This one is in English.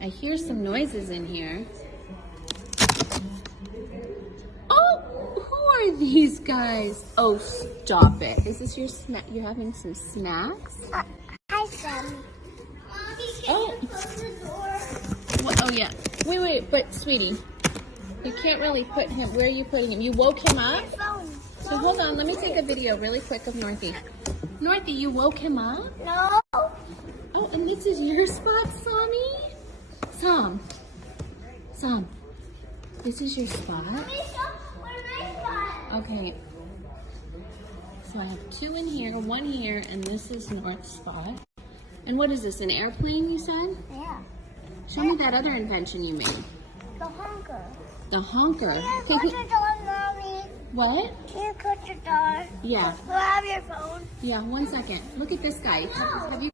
I hear some noises in here. Oh, who are these guys? Oh, stop it. Is this your snack? You're having some snacks? Hi, Sammy. Oh. What? Oh, yeah. Wait, but sweetie, you can't really put him, where are you putting him? You woke him up? So hold on, let me take a video really quick of Northy. Northy, you woke him up? No. Oh, and this is your spot, Sammy? Sam, this is your spot? Okay. So I have two in here, one here, and this is North's spot. And what is this, an airplane you said? Yeah. Show me that other invention you made. The honker. The honker. Can you close the door, Mommy? What? Can you close the door? Yeah. We'll have your phone. Yeah, 1 second. Look at this guy. Have you